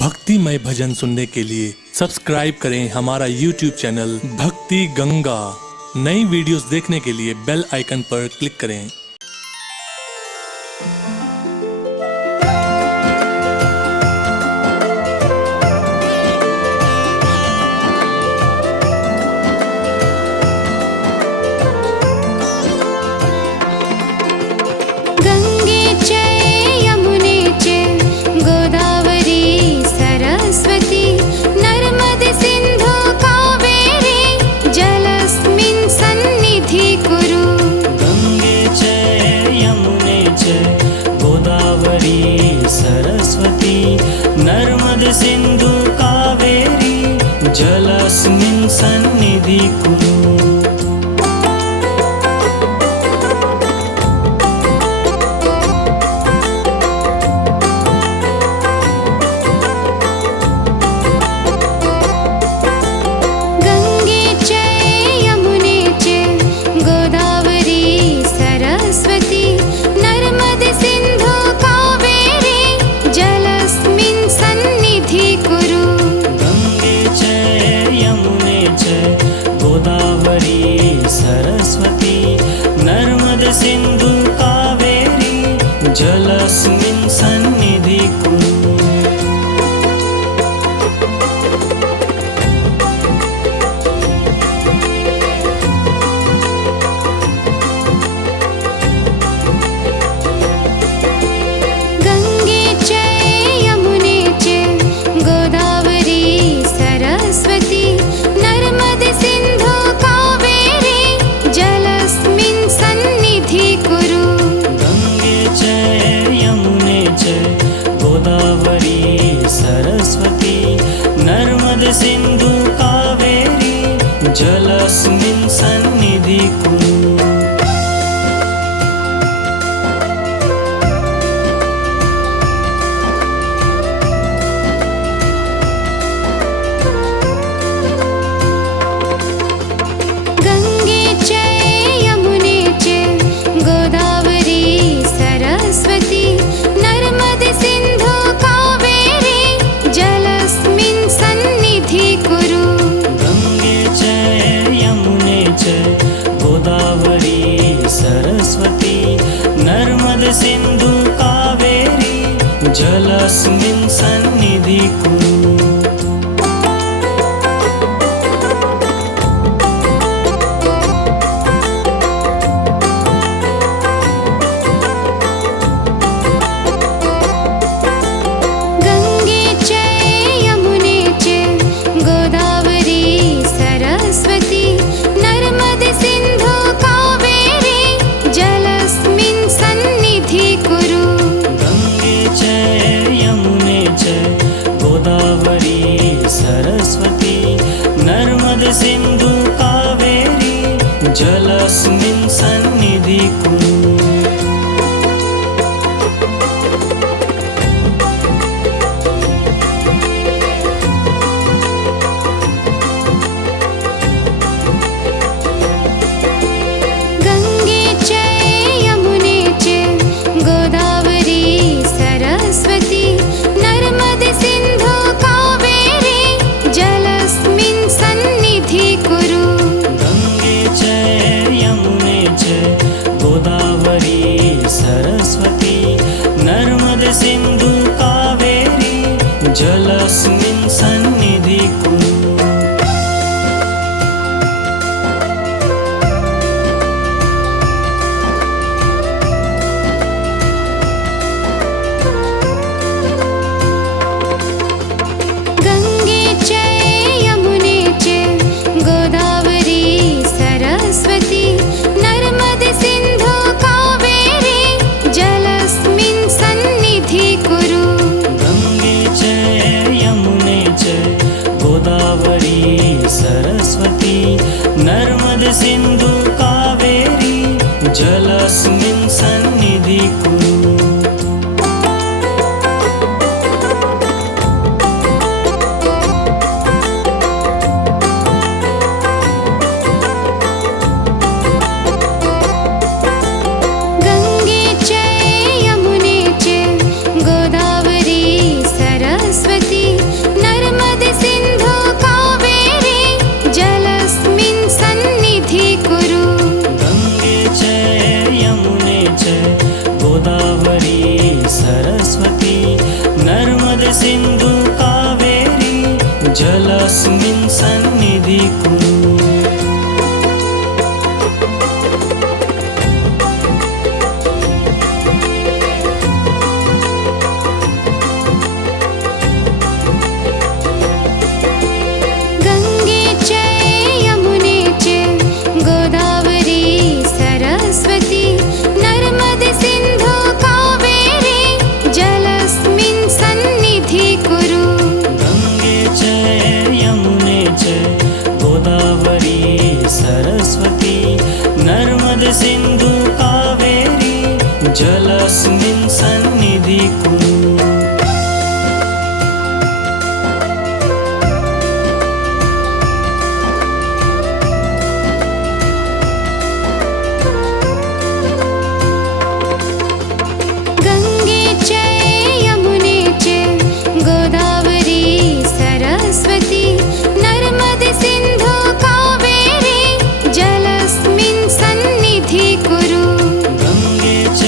भक्तिमय भजन सुनने के लिए सब्सक्राइब करें हमारा YouTube चैनल भक्ति गंगा। नई वीडियोस देखने के लिए बेल आइकन पर क्लिक करें। नर्मदे सिन्धु कावेरी जलस्मिन् सन्निधि कुरु। गंगे च यमुने च गोदावरी सरस्वती नर्मदे सिन्धु कावेरी जलस्मिन् सन्निधि कुरु। गंगे च यमुने च गोदावरी सरस्वती नर्मदे सिन्धु कावेरी जलस्मिन् सन्निधि कुरु। गंगे च यमुने च गोदावरी सरस्वती नर्मदे सिन्धु कावेरी जलस्मिन् सन्निधि कुरु। गंगे च यमुने च गोदावरी सरस्वती नर्मदे सिन्धु कावेरी जलस्मिन् सन्निधि कुरु। गंगे च यमुने च गोदावरी सरस्वती नर्मदे सिन्धु कावेरी जलस्मिन् सन्निधि कुरु। गंगे च यमुने च गोदावरी सरस्वती नर्मदे सिन्धु कावेरी जलस्मिन् सन्निधि कुरु। गंगे च यमुने च गोदावरी सरस्वती नर्मदे सिन्धु कावेरी जलस्मिन् सन्निधि कुरु। गंगे च यमुने च गोदावरी सरस्वती नर्मदे सिन्धु कावेरी जलस्मिन् सन्निधि कुरु। गंगे च यमुने च गोदावरी सरस्वती नर्मदे सिन्धु कावेरी जलस्मिन् सन्निधि कुरु। गंगे च यमुने च गोदावरी सरस्वती नर्मदे सिन्धु कावेरी जलस्मिन् सन्निधि कुरु। गंगे च यमुने च गोदावरी सरस्वती नर्मदे सिन्धु कावेरी जलस्मिन् सन्निधि कुरु। गंगे च यमुने च गोदावरी सरस्वती नर्मदे सिन्धु कावेरी जलस्मिन् सन्निधि कुरु। गंगे च यमुने च गोदावरी सरस्वती सिन्धु कावेरी जलस्मिन् सन्निधि कुरु। गंगे च यमुने च गोदावरी सरस्वती नर्मदे सिन्धु कावेरी जलस्मिन् सन्निधि कुरु। गंगे च यमुने च गोदावरी सरस्वती नर्मदे सिन्धु कावेरी जलस्मिन् सन्निधि कुरु। गंगे च यमुने च गोदावरी सरस्वती नर्मदे सिन्धु कावेरी जलस्मिन् सन्निधि कुरु। गंगे च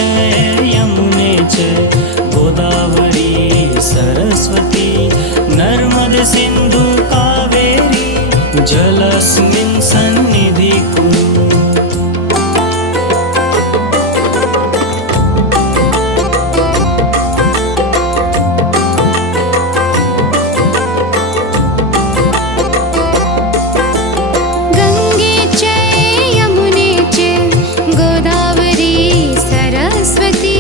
यमुने च गोदावरी सरस्वती नर्मदे सिन्धु कावेरी जलस्मिन् सन्निधि कुरु। गंगे च यमुने च गोदावरी सरस्वती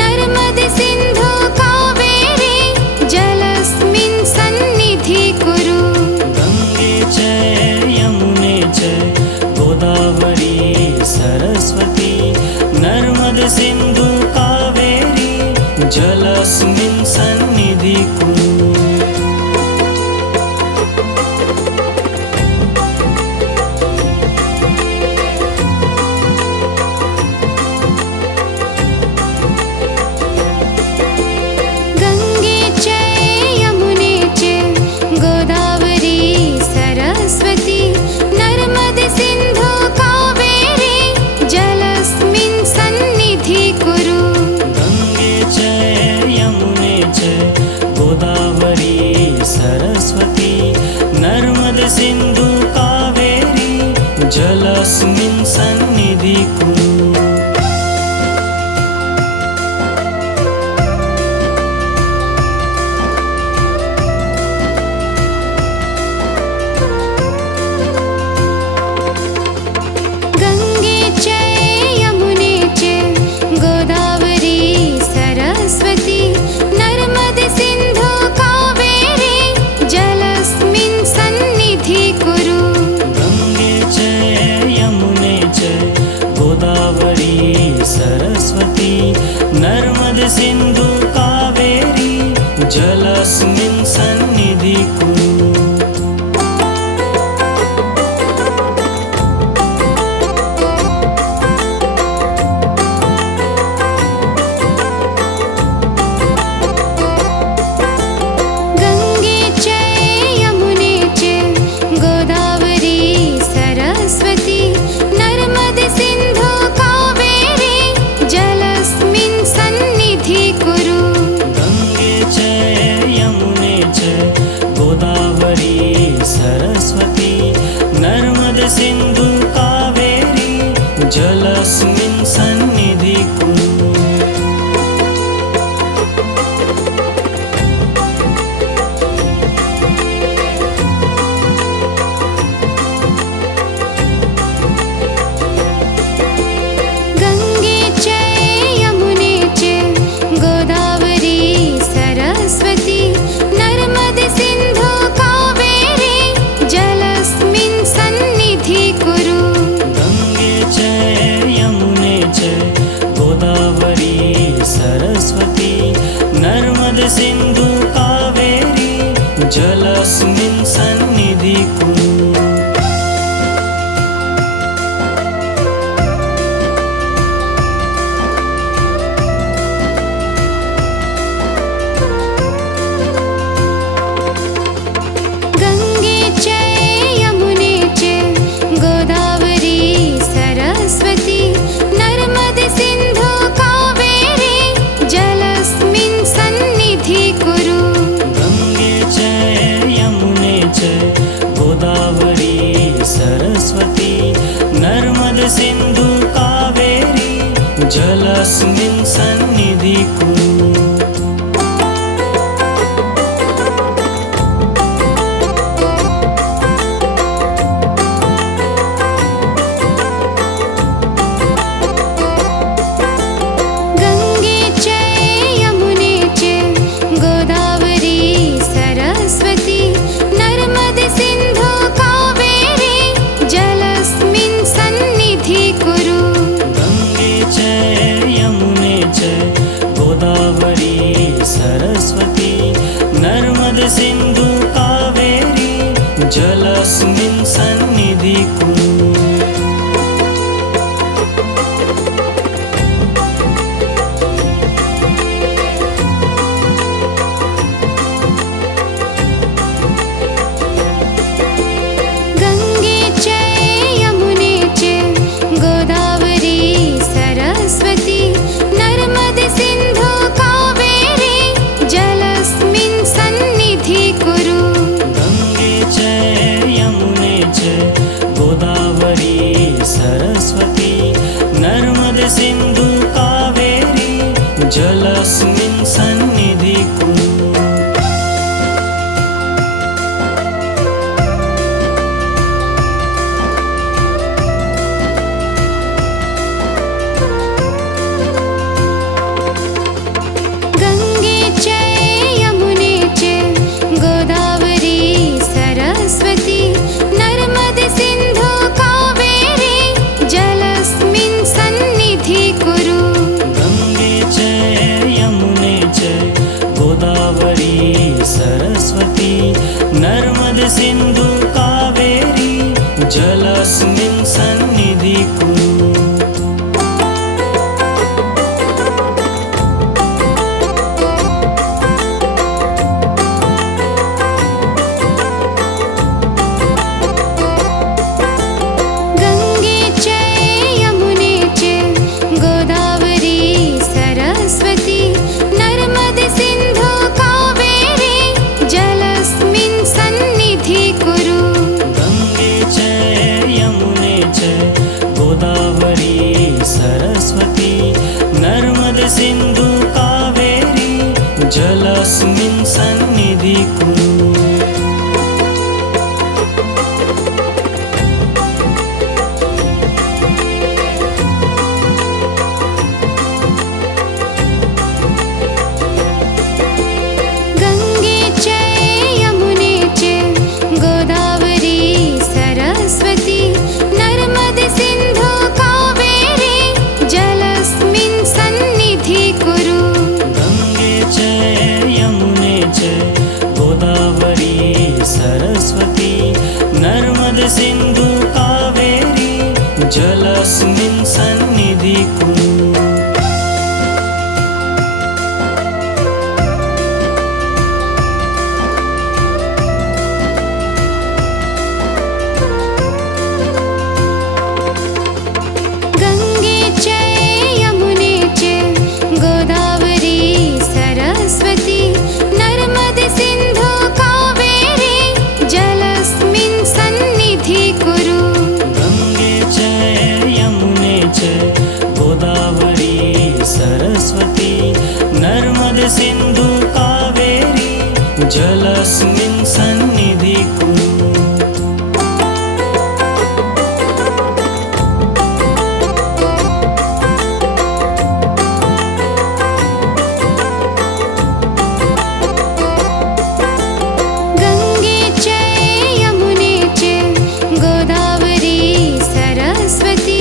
नर्मदे सिन्धु कावेरी जलस्मिन् सन्निधि कुरु। गंगे च यमुने च गोदावरी सरस्वती नर्मदे सिन्धु कावेरी जलस्मिन् सन्निधि कुरु। गंगे च यमुने च गोदावरी सरस्वती नर्मदे सिन्धु कावेरी जलस्मिन् सन्निधि कुरु। गंगे च यमुने च गोदावरी सरस्वती नर्मदे सिन्धु कावेरी जलस्मिन् सन्निधि कुरु। गंगे च यमुने च गोदावरी सरस्वती नर्मदे सिन्धु कावेरी जलस्मिन् सन्निधि कुरु। गंगे च यमुने च गोदावरी सरस्वती नर्मदे सिन्धु कावेरी जलस्मिन् सन्निधि कुरु। गंगे च यमुने च गोदावरी सरस्वती नर्मदे सिन्धु कावेरी जलस्मिन् सन्निधि कुरु। गंगे च यमुने च गोदावरी सरस्वती नर्मदे सिन्धु कावेरी जलस्मिन् सन्निधि कुरु। गंगे च यमुने च गोदावरी सरस्वती नर्मदे सिन्धु कावेरी जलस्मिन् सन्निधि कुरु। गंगे च यमुने च गोदावरी सरस्वती नर्मदे सिन्धु कावेरी जलस्मिन् सन्निधि कुरु। गंगे च यमुने च गोदावरी सरस्वती नर्मदे सिन्धु कावेरी जलस्मिन् सन्निधि कुरु। जलस्मिन् सन्निधि कुरु। गंगे च यमुने च गोदावरी सरस्वती नर्मदे सिन्धु कावेरी जलस्मिन् सन्निधि कुरु। गंगे च यमुने च गोदावरी सरस्वती नर्मदे सिन्धु कावेरी जलस्मिन् सन्निधि कुरु। गंगे च यमुने च गोदावरी सरस्वती नर्मदे सिन्धु कावेरी जलस्मिन् सन्निधि कुरु। गंगे च यमुने च गोदावरी सरस्वती नर्मदे सिन्धु कावेरी जलस्मिन् सन्निधि कुरु। गंगे च यमुने च गोदावरी सरस्वती नर्मदे सिन्धु कावेरी जलस्मिन् सन्निधि कुरु। गंगे च यमुने च गोदावरी सरस्वती नर्मदे सिन्धु कावेरी जलस्मिन् सन्निधि कुरु। गंगे च यमुने च गोदावरी सरस्वती नर्मदे सिन्धु कावेरी जलस्मिन् सन्निधि कुरु। गंगे च यमुने च गोदावरी सरस्वती नर्मदे सिन्धु कावेरी जलस्मिन् सन्निधि कुरु। गंगे च यमुने च गोदावरी सरस्वती नर्मदे सिन्धु कावेरी जलस्मिन् सन्निधि कुरु। गंगे च यमुने च गोदावरी सरस्वती नर्मदे सिन्धु कावेरी जलस्मिन् सन्निधि कुरु। गंगे च यमुने च गोदावरी सरस्वती नर्मदे सिन्धु कावेरी जलस्मिन् सन्निधि कुरु। गंगे च यमुने च गोदावरी सरस्वती नर्मदे सिन्धु कावेरी जलस्मिन् सन्निधि कुरु। गंगे च यमुने च गोदावरी सरस्वती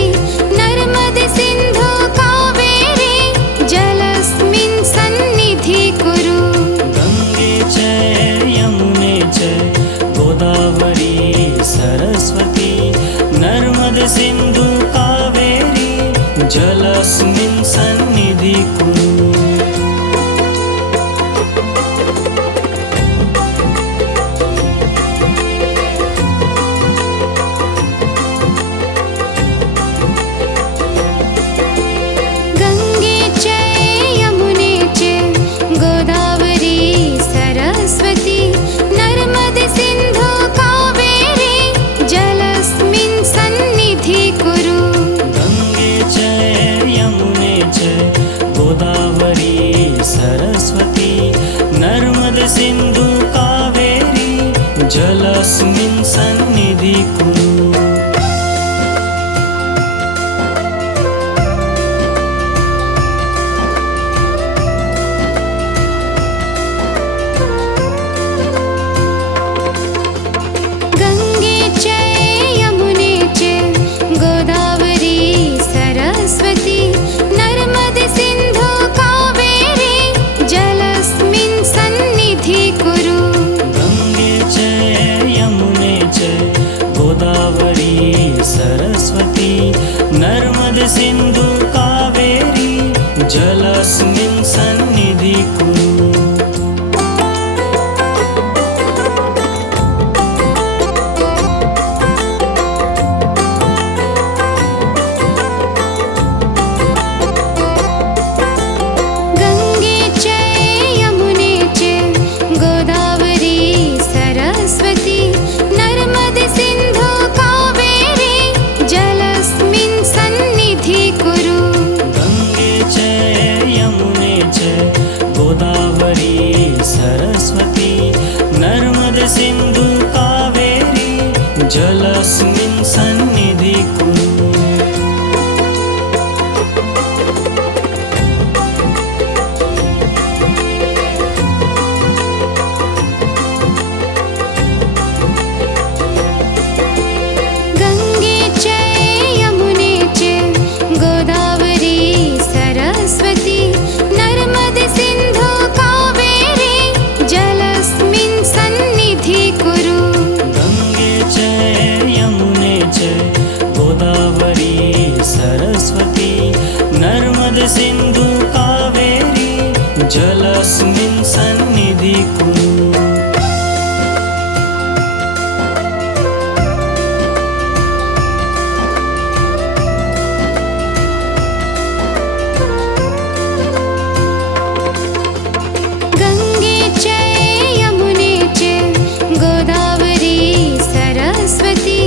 नर्मदे सिन्धु कावेरी जलस्मिन् सन्निधि कुरु। गंगे च यमुने च गोदावरी जलस्मिन् सन्निधि कुरु। गंगे च यमुने च गोदावरी सरस्वती नर्मदे सिन्धु कावेरी जलस्मिन् सन्निधि कुरु। गंगे च यमुने च गोदावरी सरस्वती नर्मदे सिन्धु कावेरी जलस्मिन् सन्निधि कुरु। गंगे च यमुने च गोदावरी सरस्वती नर्मदे सिन्धु कावेरी जलस्मिन् सन्निधि कुरु। गंगे च यमुने च गोदावरी सरस्वती नर्मदे सिन्धु कावेरी जलस्मिन् सन्निधि कुरु। गंगे च यमुने च गोदावरी सरस्वती नर्मदे सिन्धु कावेरी जलस्मिन् सन्निधि कुरु। गंगे च यमुने च गोदावरी सरस्वती नर्मदे सिन्धु कावेरी जलस्मिन् सन्निधि कुरु। गंगे च यमुने च गोदावरी सरस्वती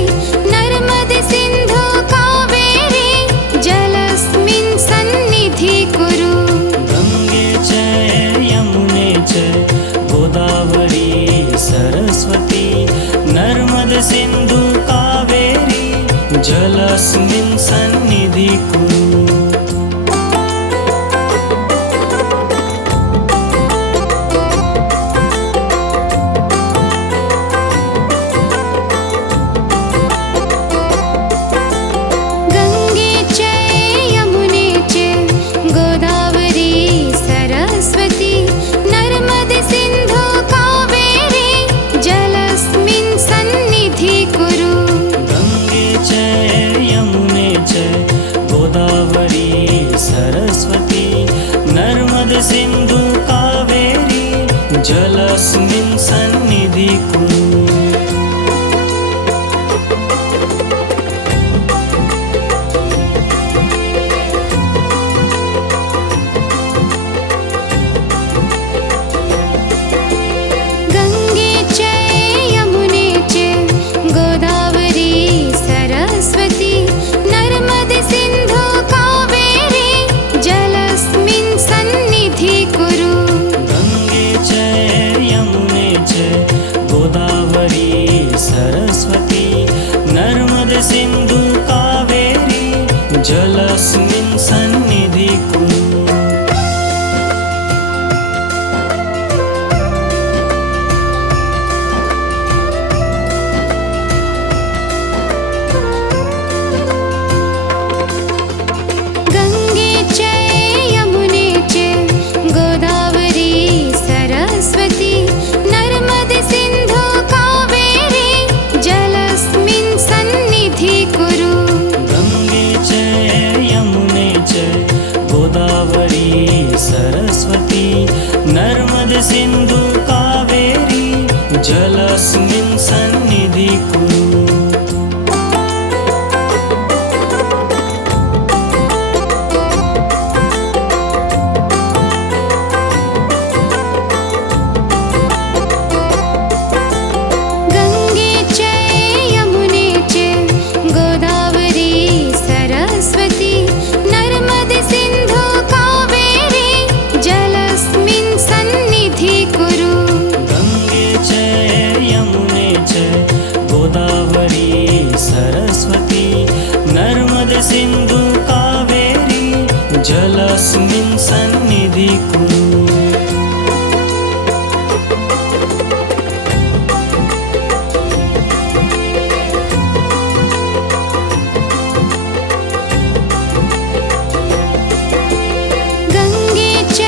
नर्मदे सिन्धु कावेरी जलस्मिन् सन्निधि कुरु। गंगे च यमुने च गोदावरी सरस्वती नर्मदे सिन्धु कावेरी जलस्मिन् सन्निधि कुरु। गंगे च यमुने च गोदावरी सरस्वती नर्मदे सिन्धु कावेरी जलस्मिन् सन्निधि कुरु। गंगे च यमुने च गोदावरी सरस्वती नर्मदे सिन्धु कावेरी जलस्मिन् सन्निधि कुरु। गंगे च यमुने च गोदावरी सरस्वती नर्मदे सिन्धु कावेरी जलस्मिन् सन्निधि कुरु। गंगे च यमुने च गोदावरी सरस्वती नर्मदे सिन्धु कावेरी जलस्मिन् सन्निधि कुरु। गंगे च यमुने च गोदावरी सरस्वती नर्मदे सिन्धु कावेरी जलस्मिन् सन्निधि कुरु। गंगे च यमुने च गोदावरी सरस्वती नर्मदे सिन्धु कावेरी जलस्मिन् सन्निधि कुरु। गंगे च यमुने च गोदावरी सरस्वती नर्मदे सिन्धु कावेरी जलस्मिन् सन्निधि कुरु। गंगे च यमुने कुरु। गंगे च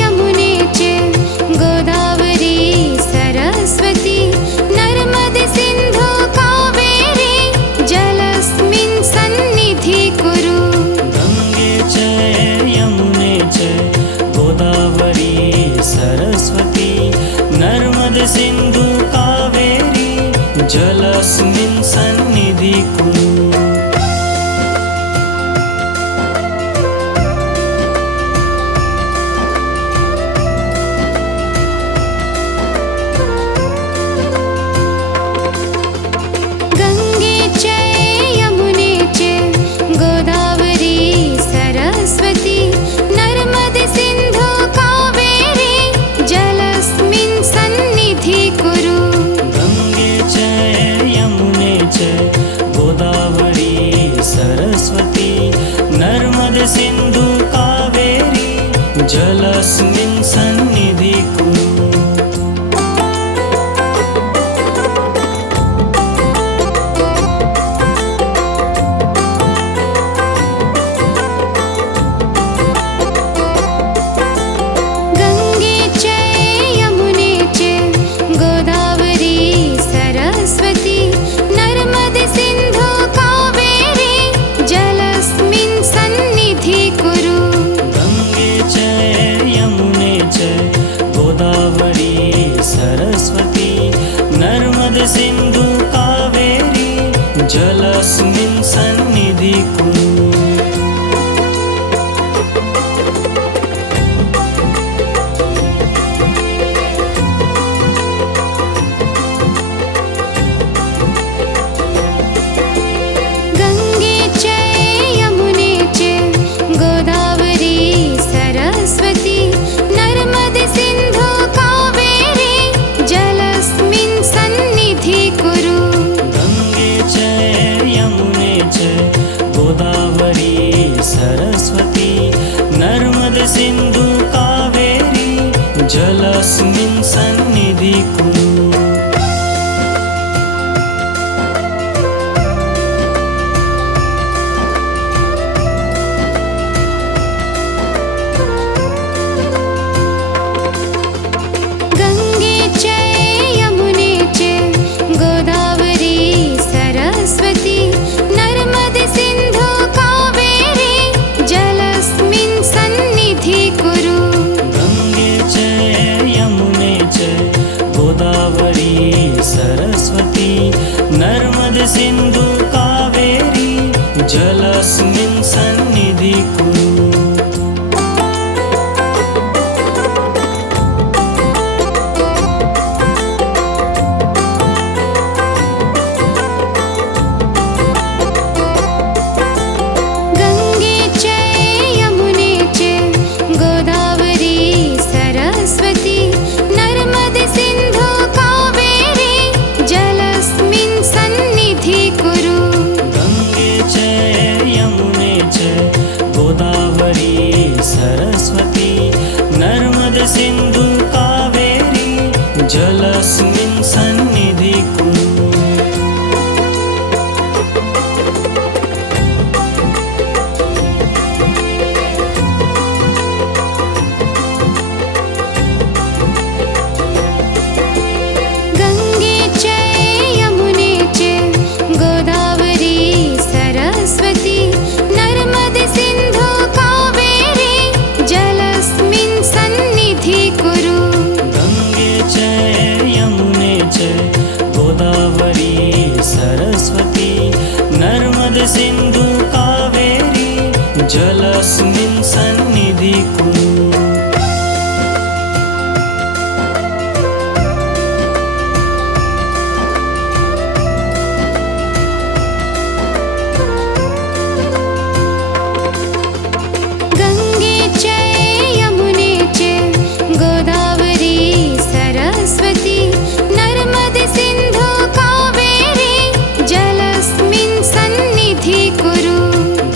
यमुने च गोदावरी सरस्वती नर्मदे सिन्धु कावेरी जलस्मिन् सन्निधि कुरु। गंगे च यमुने च गोदावरी सरस्वती नर्मदे सिन्धु कावेरी जलस्मिन् सन्निधि कुरु। गंगे च यमुने च गोदावरी सरस्वती नर्मदे सिन्धु कावेरी जलस्मिन् सन्निधि कुरु। गंगे च यमुने च गोदावरी सरस्वती नर्मदे सिन्धु कावेरी जलस्मिन् सन्निधि कुरु। गंगे च यमुने च गोदावरी सरस्वती नर्मदे सिन्धु कावेरी जलस्मिन् सन्निधि कुरु। गंगे च यमुने च गोदावरी सरस्वती नर्मदे सिन्धु कावेरी जलस्मिन् सन्निधि कुरु। गंगे च यमुने च गोदावरी सरस्वती नर्मदे सिन्धु कावेरी जलस्मिन् सन्निधि कुरु। गंगे च यमुने च गोदावरी सरस्वती नर्मदे सिन्धु कावेरी जलस्मिन् सन्निधि कुरु। गंगे च यमुने च गोदावरी सरस्वती नर्मदे सिन्धु कावेरी जलस्मिन् सन्निधि कुरु। गंगे च यमुने च गोदावरी सरस्वती नर्मदे सिन्धु कावेरी जलस्मिन् सन्निधि कुरु। गंगे च यमुने च गोदावरी सरस्वती नर्मदे सिन्धु कावेरी जलस्मिन् सन्निधि कुरु। गंगे च यमुने च गोदावरी सरस्वती नर्मदे सिन्धु कावेरी जलस्मिन् सन्निधि कुरु। गंगे च यमुने च गोदावरी सरस्वती नर्मदे सिन्धु कावेरी जलस्मिन् सन्निधि कुरु। गंगे च यमुने च गोदावरी सरस्वती नर्मदे सिन्धु कावेरी जलस्मिन् सन्निधि कुरु। गंगे च यमुने च गोदावरी सरस्वती नर्मदे सिन्धु कावेरी जलस्मिन् सन्निधि कुरु।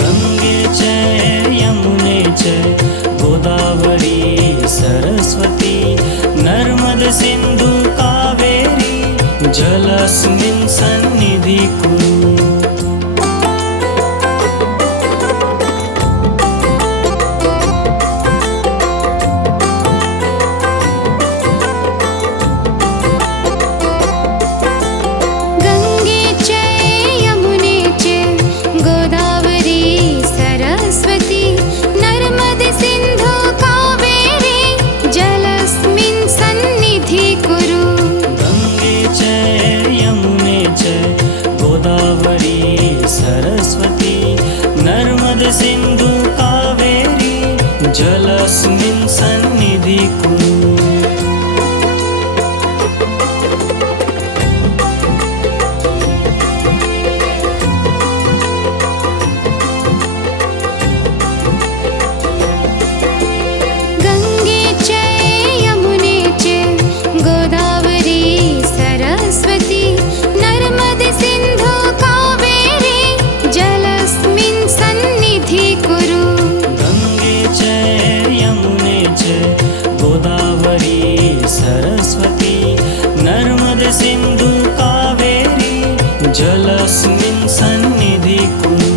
गंगे च यमुने च गोदावरी जलस्मिन् सन्निधि कुरु। गङ्गे च यमुने च गोदावरी सरस्वती नर्मदे सिन्धु कावेरी जलस्मिन् सन्निधि कुरु। गङ्गे च यमुने च गोदावरी सरस्वती नर्मदे सिन्धु कावेरी जलस्मिन् सन्निधि कुरु। गङ्गे च यमुने च गोदावरी सरस्वती नर्मदे सिन्धु कावेरी जलस्मिन् सन्निधि कुरु। गङ्गे च यमुने च गोदावरी सरस्वती नर्मदे सिन्धु कावेरी जलस्मिन् सन्निधि कुरु।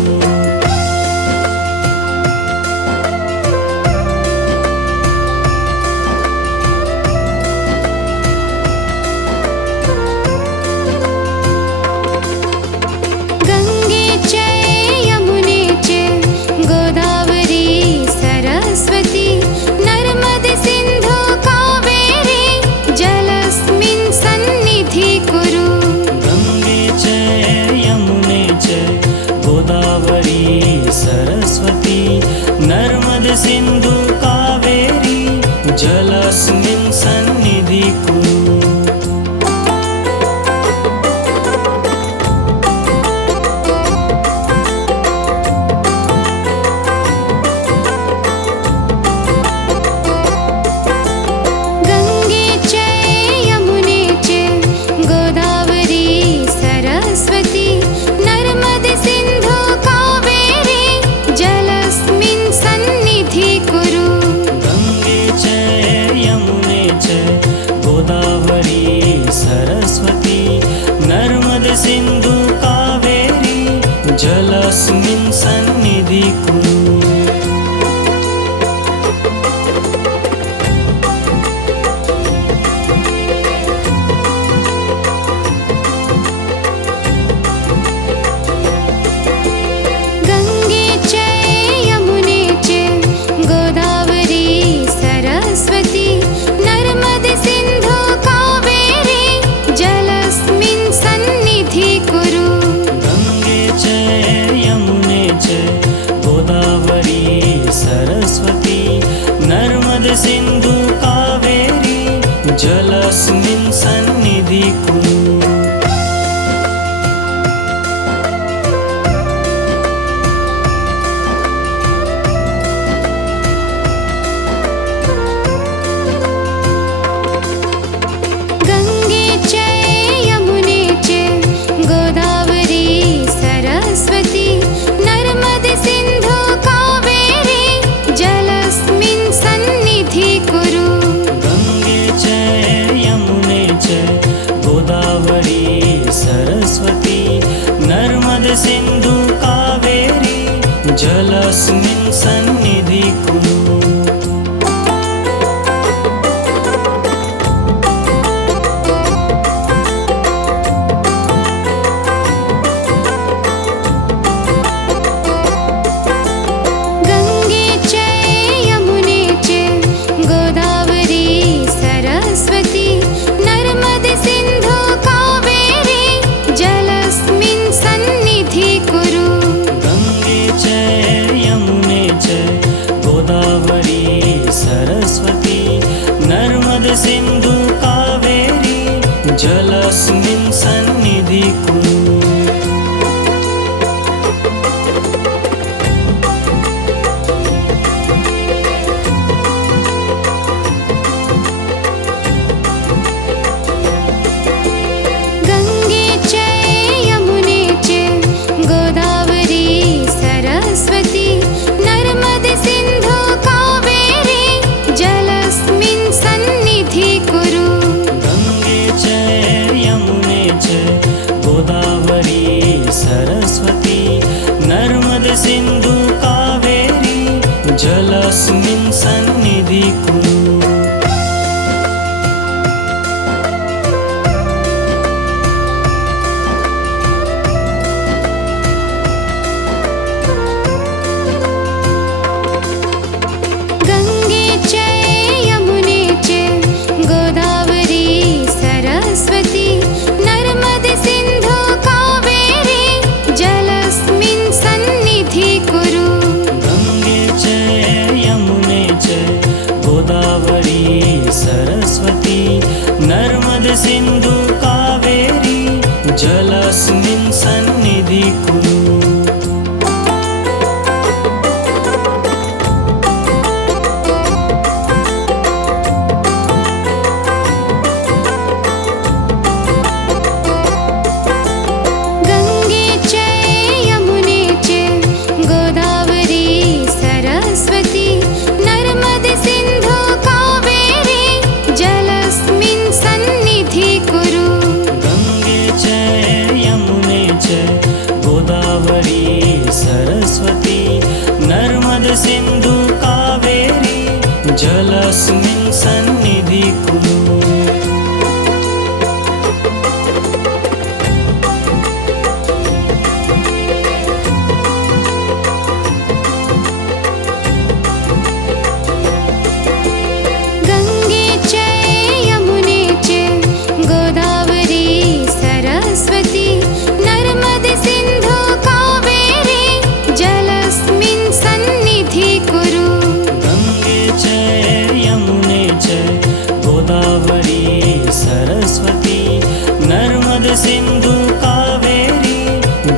गङ्गे च यमुने च गोदावरी सरस्वती नर्मदे सिन्धु कावेरी जलस्मिन् सन्निधि कुरु। गङ्गे च यमुने च गोदावरी सरस्वती नर्मदे सिन्धु कावेरी जलस्मिन् सन्निधि कुरु। गङ्गे च यमुने च गोदावरी सरस्वती नर्मदे सिन्धु कावेरी जलस्मिन् सन्निधि कुरु। गङ्गे च यमुने च गोदावरी सरस्वती नर्मदे सिन्धु कावेरी जलस्मिन् सन्निधि कुरु। गङ्गे च यमुने च गोदावरी सरस्वती नर्मदे सिन्धु कावेरी जलस्मिन् सन्निधि कुरु। गङ्गे च यमुने च गोदावरी सरस्वती नर्मदे सिन्धु कावेरी जलस्मिन् सन्निधि कुरु। गङ्गे च यमुने च गोदावरी सरस्वती नर्मदे सिन्धु कावेरी जलस्मिन् सन्निधि कुरु। गङ्गे च यमुने च गोदावरी सरस्वती नर्मदे सिन्धु कावेरी जलस्मिन् सन्निधि कुरु। गङ्गे च यमुने च गोदावरी सरस्वती नर्मदे सिन्धु कावेरी जलस्मिन् सन्निधि कुरु। गङ्गे च यमुने च गोदावरी सरस्वती नर्मदे सिन्धु कावेरी जलस्मिन् सन्निधि कुरु। गङ्गे च यमुने च गोदावरी सरस्वती नर्मदे सिन्धु कावेरी जलस्मिन् सन्निधि कुरु। गङ्गे च यमुने च गोदावरी सरस्वती नर्मदे सिन्धु कावेरी जलस्मिन् सन्निधिं कुरु। गंगे च यमुने च गोदावरी सरस्वती नर्मदे सिन्धु कावेरी जलस्मिन् सन्निधिं कुरु। गंगे च यमुने च गोदावरी सरस्वती नर्मदे सिन्धु कावेरी जलस्मिन् सन्निधिं कुरु। गंगे च यमुने च गोदावरी सरस्वती नर्मदे सिन्धु कावेरी जलस्मिन् सन्निधिं कुरु। गंगे च यमुने च गोदावरी सरस्वती नर्मदे सिन्धु कावेरी जलस्मिन् सन्निधिं कुरु। गंगे च यमुने च गोदावरी सरस्वती नर्मदे सिन्धु कावेरी जलस्मिन् सन्निधिं कुरु। गंगे च यमुने च गोदावरी सरस्वती नर्मदे सिन्धु कावेरी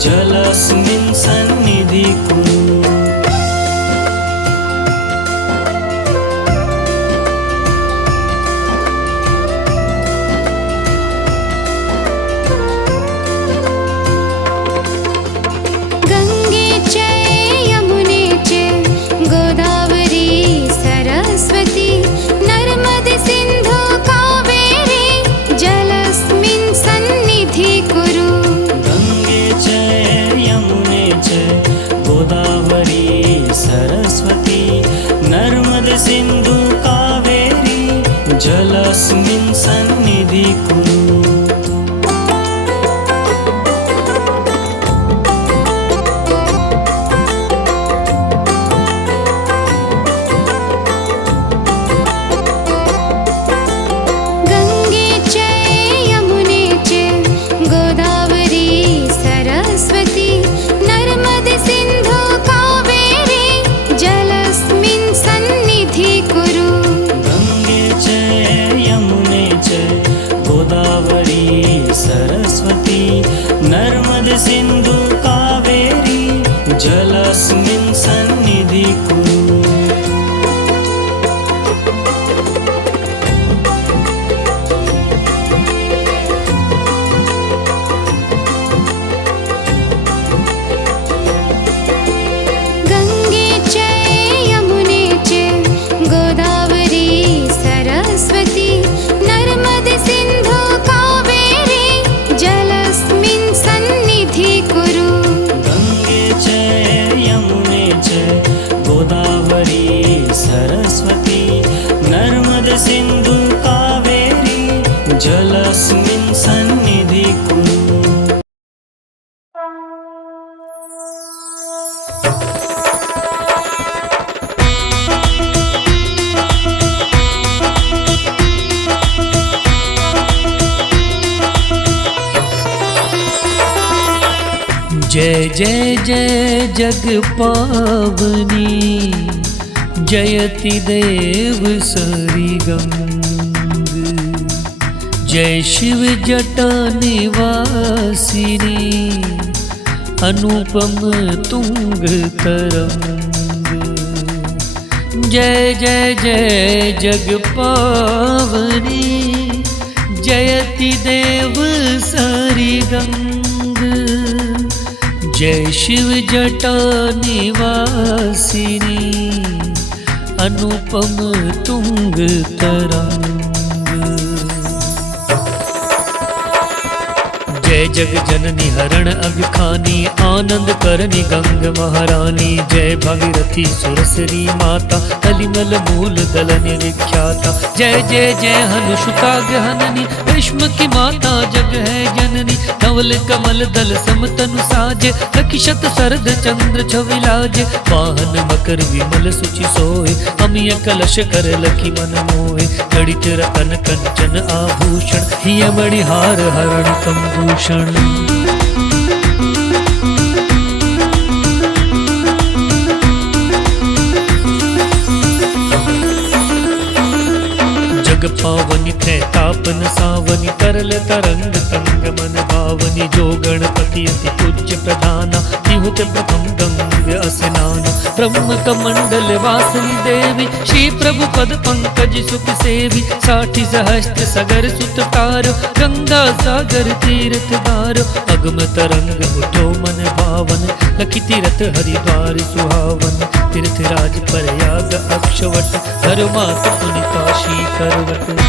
जलस्मिन् सन्निधिं कुरु। गंगे च यमुने च गोदावरी सरस्वती नर्मदे सिन्धु कावेरी जलस्मिन् सन्निधिं कुरु। गंगे च यमुने च गोदावरी सरस्वती नर्मदे सिन्धु कावेरी जलस्मिन् सन्निधिं कुरु। गंगे च यमुने च गोदावरी सरस्वती नर्मदे सिन्धु कावेरी जलस्मिन् सन्निधिं कुरु। गंगे च यमुने च गोदावरी सरस्वती नर्मदे सिन्धु कावेरी जलस्मिन् सन्निधिं कुरु। गंगे च यमुने च गोदावरी सरस्वती नर्मदे सिन्धु कावेरी जलस्मिन् सन्निधिं कुरु। गंगे च यमुने च गोदावरी सरस्वती नर्मदे सिन्धु कावेरी जलस्मिन् सन्निधिं कुरु। जय जय जय जग पावनी जयति देव सरिगंग। जय शिव जटा निवासिनी अनुपम तुंग तरंग। जय जय जय जग पावनी जयति देव सरिगंग। जय शिव जटा निवासिनी अनुपम तुंग तरंग। जय जग जननी हरण अग खानी आनंद करनी गंग महारानी। जय भागीरथी सुरसरी माता कलिमल मूल दलन विख्याता। जय जय जय हनुषुता गहननी भीष्म की माता जग है जननी। धवल कमल दल समतनु साजे लखिशत सरद चंद्र छविलाजे। वाहन मकर विमल सुचि सोए अमिय कलश कर लखी मन मोहे। जड़ित रतन कंचन आभूषण हिय मणिहार हरण कंभूषण। जग पावनी थे तापन सावनी तरल तरंग तंग मन भावनी। जो गणपति अति पूज्य प्रधाना तिहुत प्रथम गंग अस्नाना। ब्रह्म कमंडल वासनी देवी श्री प्रभु पद पंकज सुख सेवी। 60 सहस्त्र सगर सुत तारो गंगा सागर तीर्थ धारो। अगम तरंग उठो मन भावन लखी तीरथ हरिद्वार सुहावन। तीर्थराज प्रयाग अक्षवट धर्मात पुनि काशी करवट।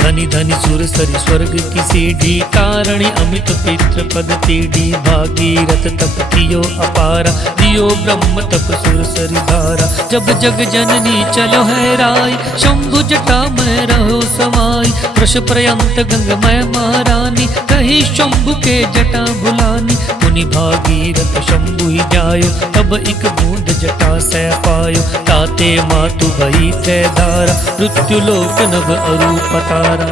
धनी धनी सुर सरी स्वर्ग की सीढ़ी तारणी अमित पितृ पद तीढ़ी। भागीरथ तप कियो अपारा दियो ब्रह्म तप सुर सरी धारा। जब जग जननी चलो है राय शंभु जटा में रहो समाई। वृष पर्यंत गंगमय महारानी कही शंभु के जटा भुलानी। मुनि भागीरथ शंभु ही जायो तब एक बूंद जटा सह पायो। ताते मातु भई थे धारा मृत्यु लोक नभ अरूप तारा।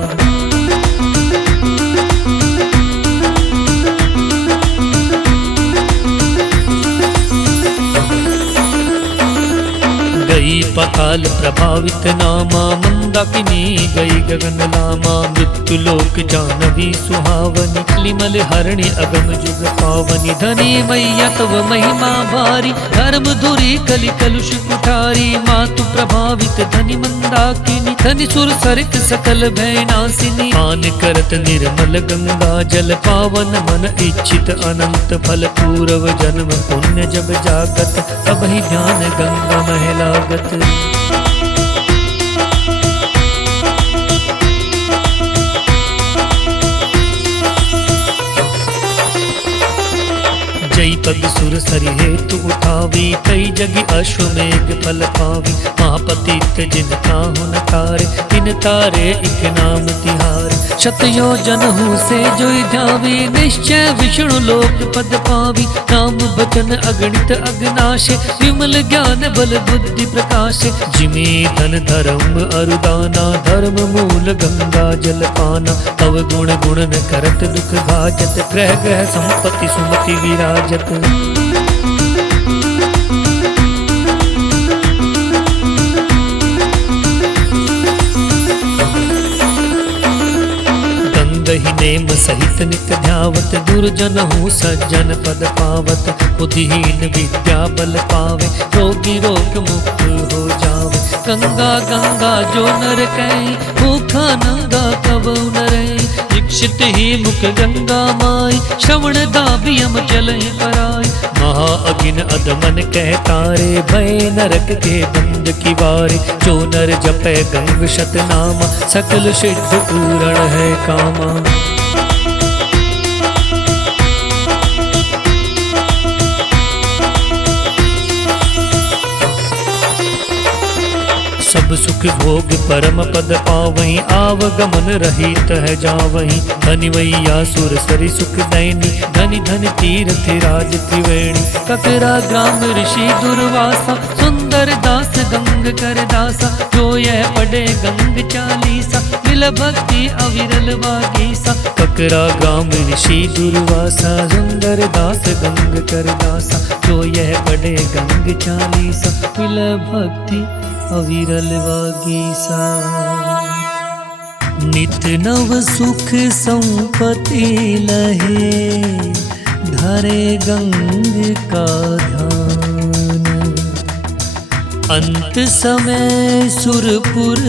गई पताल प्रभावित नामा मंदाकिनी गई गगन लामा। मृत्यु लोक जानवी सुहावनी लिमल हरणी अगम जुग पावनी। धनी मैया तव महिमा भारी धर्म धुरी कलि कलुष कुठारी। मातु प्रभावित धनी मंदाकिनी धनि सुर सरित सकल भय नासिनी। पान करत निर्मल गंगा जल पावन मन इच्छित अनंत फल। पूर्व जन्म पुण्य जब जागत तब ही ध्यान गंगा महलागत। जय पग सुर सरि हेतु उठावी कई जगी अश्वमेघ फल पावी। महापतित जिन ताहुन तारे तिन तारे इक नाम तिहारे। शतयो जनहु से जोई ध्यावी निश्चय विष्णु लोक पद पावी। नाम बचन अगणित अगनाशे विमल ज्ञान बल बुद्धि प्रकाशे। जिमे धन धर्म अरुदाना धर्म मूल गंगा जल पाना। तव गुण गुणन करत दुख भाजत ग्रह ग्रह संपत्ति सुमति विराजत। गंगहि नेम सहित नित ध्यावत। दुर्जन हूँ सज्जन पद पावत। बुद्धिहीन विद्या बल पावे रोगी रोग मुक्त हो जावे। गंगा गंगा जो नर कहीं भूखा नंगा कब नरई। दीक्षित ही मुख गंगा माई श्रवण दाबियम चलहि कराई। महा अगिन अदमन कह तारे भय नरक के बंद की वारे। जो नर जपे गंग शतनामा सकल सिद्ध पूर्ण है कामा। सब सुख भोग परम पद पावहीं आवगमन रहित है जावहीं। धनि वैया सुर सरि सुख दैनी धनि धनि तीर्थ राज त्रिवेणी। ककरा ग्राम ऋषि दुर्वासा सुंदर दास गंग कर दासा। जो यह पढ़े गंग चालीसा मिल भक्ति अविरल वागीसा। ककरा ग्राम ऋषि दुर्वासा सुंदर दास गंग कर दासा। जो यह पढ़े गंग चालीसा मिल भक्ति अविरल वागीसा। नित नव सुख संपत्ति लहे धरे गंग का ध्यान। अंत समय सुरपुर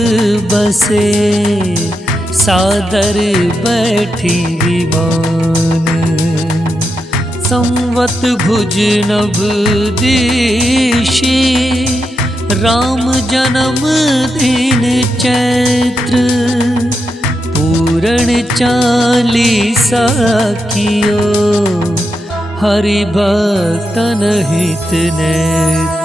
बसे सादर बैठी विमान। संवत भुज नभ दिशे, राम जन्म दिन चैत्र, पूरण 40 कियो, हरि भक्तन हित नेत्र।